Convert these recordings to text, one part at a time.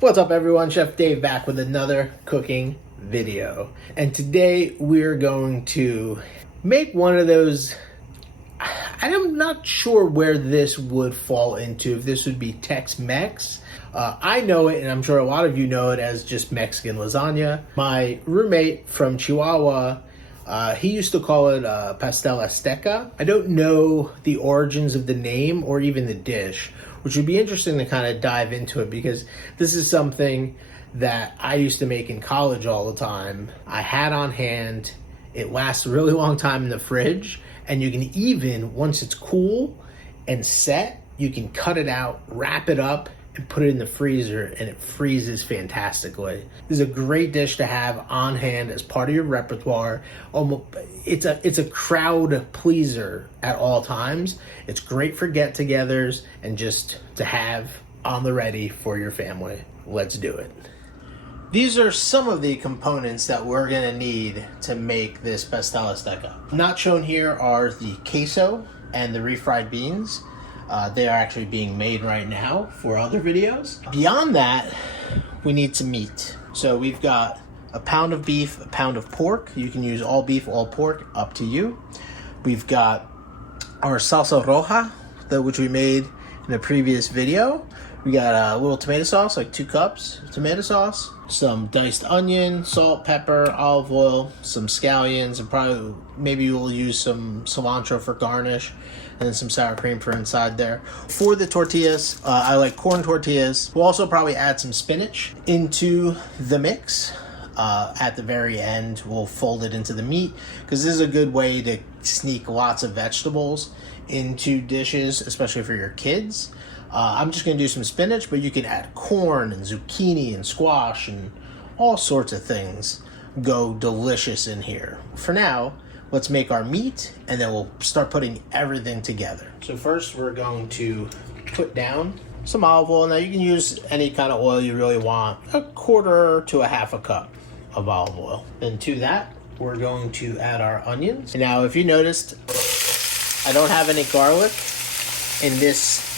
What's up everyone, Chef Dave back with another cooking video. And today we're going to make one of those, I'm not sure where this would fall into, if this would be Tex-Mex. I know it, and I'm sure a lot of you know it as just Mexican lasagna. My roommate from Chihuahua, he used to call it Pastel Azteca. I don't know the origins of the name or even the dish, which would be interesting to kind of dive into it because this is something that I used to make in college all the time. I had on hand. It lasts a really long time in the fridge, and you can even, once it's cool and set, you can cut it out, wrap it up, and put it in the freezer, and it freezes fantastically. This is a great dish to have on hand as part of your repertoire. It's a crowd pleaser at all times. It's great for get-togethers and just to have on the ready for your family. Let's do it. These are some of the components that we're gonna need to make this Pastel Azteca. Not shown here are the queso and the refried beans. They are actually being made right now for other videos. Beyond that, we need some meat. So we've got a pound of beef, a pound of pork. You can use all beef, all pork, up to you. We've got our salsa roja, which we made in a previous video. We got a little tomato sauce, like 2 cups of tomato sauce, some diced onion, salt, pepper, olive oil, some scallions, and maybe we'll use some cilantro for garnish, and then some sour cream for inside there. For the tortillas, I like corn tortillas. We'll also probably add some spinach into the mix. At the very end, we'll fold it into the meat, because this is a good way to sneak lots of vegetables into dishes, especially for your kids. I'm just going to do some spinach, but you can add corn and zucchini and squash and all sorts of things go delicious in here. For now, let's make our meat, and then we'll start putting everything together. So first, we're going to put down some olive oil. Now you can use any kind of oil you really want, 1/4 to 1/2 cup of olive oil. Then to that, we're going to add our onions. Now, if you noticed, I don't have any garlic in this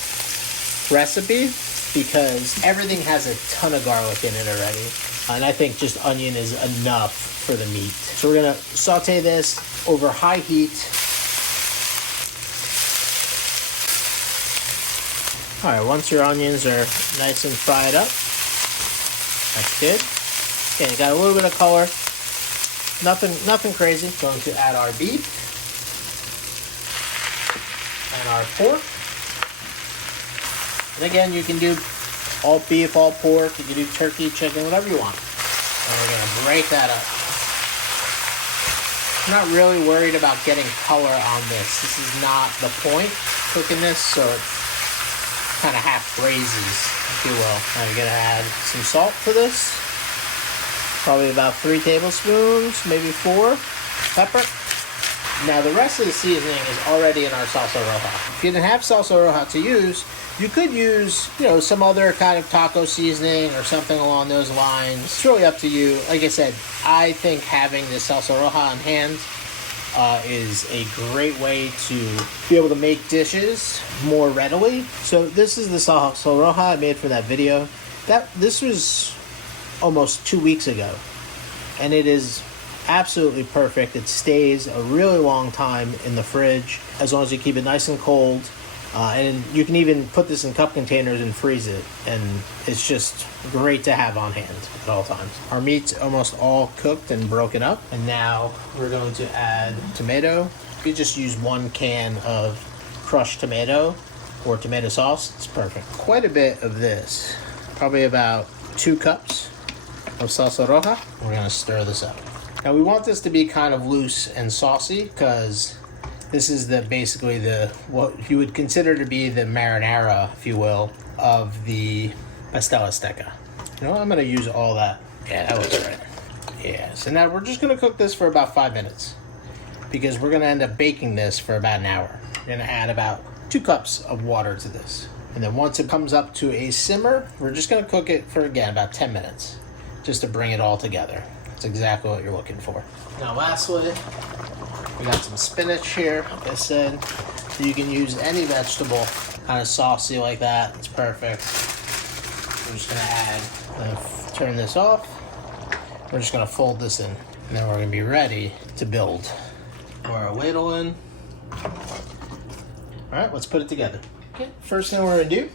recipe because everything has a ton of garlic in it already, and I think just onion is enough for the meat. So we're gonna saute this over high heat. All right, once your onions are nice and fried up, that's good. Okay, got a little bit of color, nothing crazy. Going to add our beef and our pork. And again, you can do all beef, all pork. You can do turkey, chicken, whatever you want. And we're going to break that up. I'm not really worried about getting color on this. This is not the point cooking this, so it's kind of half braisies, if you will. Now you're going to add some salt to this. Probably about 3 tablespoons, maybe 4. Pepper. Now the rest of the seasoning is already in our salsa roja. If you didn't have salsa roja to use, you could use, some other kind of taco seasoning or something along those lines. It's really up to you. Like I said, I think having this salsa roja on hand is a great way to be able to make dishes more readily. So this is the salsa roja I made for that video. This was almost 2 weeks ago, and it is absolutely perfect. It stays a really long time in the fridge as long as you keep it nice and cold. And you can even put this in cup containers and freeze it, and it's just great to have on hand at all times. Our meat's almost all cooked and broken up, and now we're going to add tomato. You just use 1 can of crushed tomato or tomato sauce. It's perfect. Quite a bit of this, probably about 2 cups of salsa roja. We're going to stir this up. Now we want this to be kind of loose and saucy because this is basically what you would consider to be the marinara, if you will, of the Pastel Azteca. I'm going to use all that. Yeah, that looks right. Yeah, so now we're just going to cook this for about 5 minutes because we're going to end up baking this for about an hour. We're going to add about 2 cups of water to this. And then once it comes up to a simmer, we're just going to cook it for, again, about 10 minutes just to bring it all together. That's exactly what you're looking for. Now lastly, we got some spinach here, like I said. You can use any vegetable, kind of saucy like that. It's perfect. we're just gonna turn this off. We're just gonna fold this in, and then we're gonna be ready to build. Pour our ladle in. All right, let's put it together. Okay, first thing we're gonna do,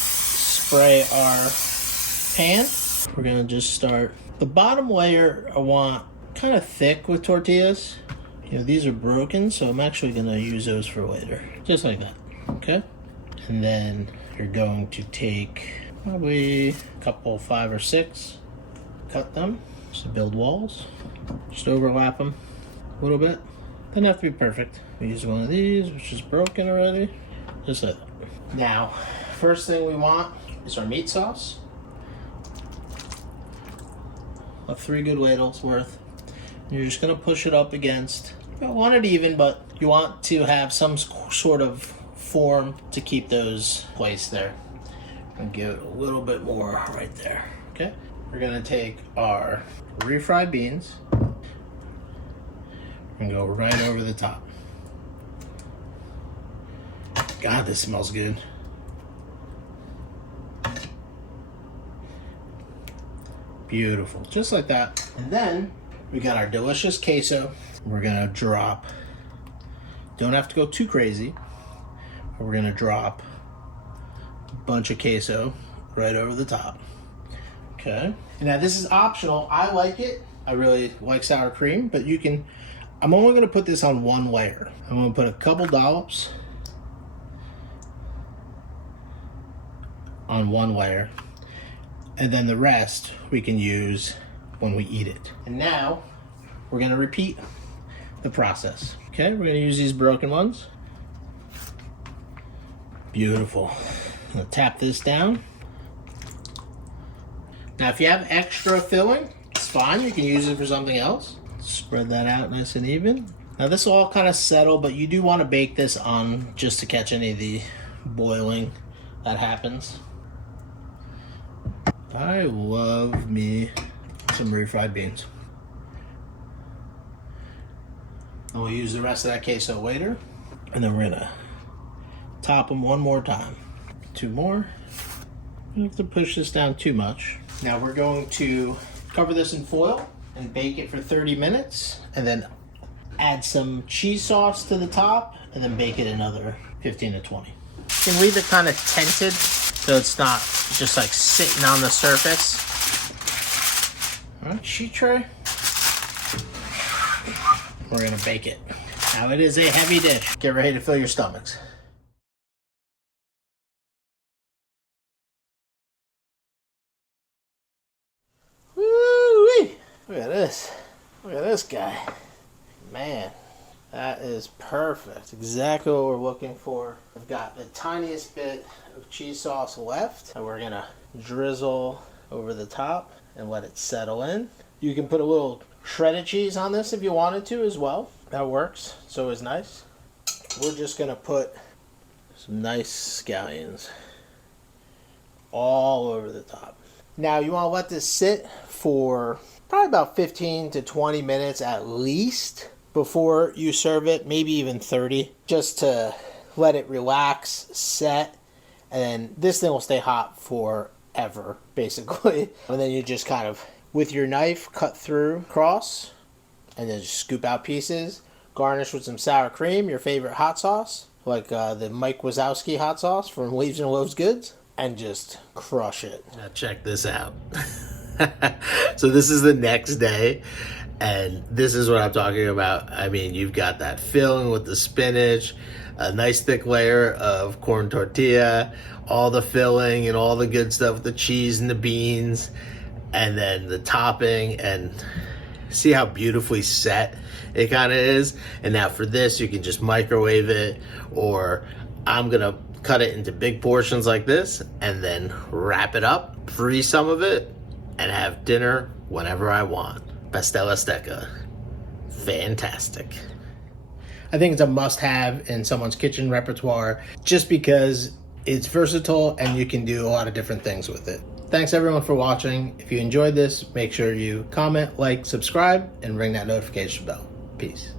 spray our pan. We're gonna just start. The bottom layer I want kind of thick with tortillas. You know, these are broken, so I'm actually gonna use those for later. Just like that, okay? And then you're going to take probably a couple, 5 or 6, cut them, just to build walls. Just overlap them a little bit. Doesn't have to be perfect. We use one of these, which is broken already. Just like that. Now, first thing we want is our meat sauce. About 3 good ladles worth. You're just gonna push it up against. You don't want it even, but you want to have some sort of form to keep those placed there. And give it a little bit more right there, okay? We're gonna take our refried beans and go right over the top. God, this smells good. Beautiful, just like that. And then we got our delicious queso. We're gonna drop, don't have to go too crazy, but we're gonna drop a bunch of queso right over the top. Okay. Now this is optional. I like it. I really like sour cream, but you can, I'm only gonna put this on one layer. I'm gonna put a couple dollops on one layer, and then the rest we can use when we eat it. And now we're gonna repeat the process. Okay, we're gonna use these broken ones. Beautiful. I'm gonna tap this down. Now if you have extra filling, it's fine, you can use it for something else. Spread that out nice and even. Now this will all kind of settle, but you do want to bake this on just to catch any of the boiling that happens. I love me some refried beans. And we'll use the rest of that queso later. And then we're gonna top them one more time. 2 more. You don't have to push this down too much. Now we're going to cover this in foil and bake it for 30 minutes, and then add some cheese sauce to the top, and then bake it another 15 to 20. You can leave it kind of tented, so it's not just like sitting on the surface. All right, sheet tray. We're gonna bake it. Now it is a heavy dish. Get ready to fill your stomachs. Woo-wee! Look at this. Look at this guy. Man, that is perfect. Exactly what we're looking for. I've got the tiniest bit of cheese sauce left, and we're gonna drizzle over the top and let it settle in. You can put a little shredded cheese on this if you wanted to as well. That works. It's always nice. We're just gonna put some nice scallions all over the top. Now you want to let this sit for probably about 15 to 20 minutes at least before you serve it, maybe even 30, just to let it relax, set, and then this thing will stay hot forever, basically. And then you just kind of, with your knife, cut through across, and then just scoop out pieces, garnish with some sour cream, your favorite hot sauce, like the Mike Wazowski hot sauce from Leaves and Loaves Goods, and just crush it. Now check this out. So this is the next day, and this is what I'm talking about. I mean, you've got that filling with the spinach, a nice thick layer of corn tortilla, all the filling and all the good stuff with the cheese and the beans, and then the topping, and see how beautifully set it kind of is. And now for this, you can just microwave it, or I'm gonna cut it into big portions like this and then wrap it up, freeze some of it, and have dinner whenever I want. Pastel Azteca. Fantastic. I think it's a must-have in someone's kitchen repertoire just because it's versatile and you can do a lot of different things with it. Thanks everyone for watching. If you enjoyed this, make sure you comment, like, subscribe, and ring that notification bell. Peace.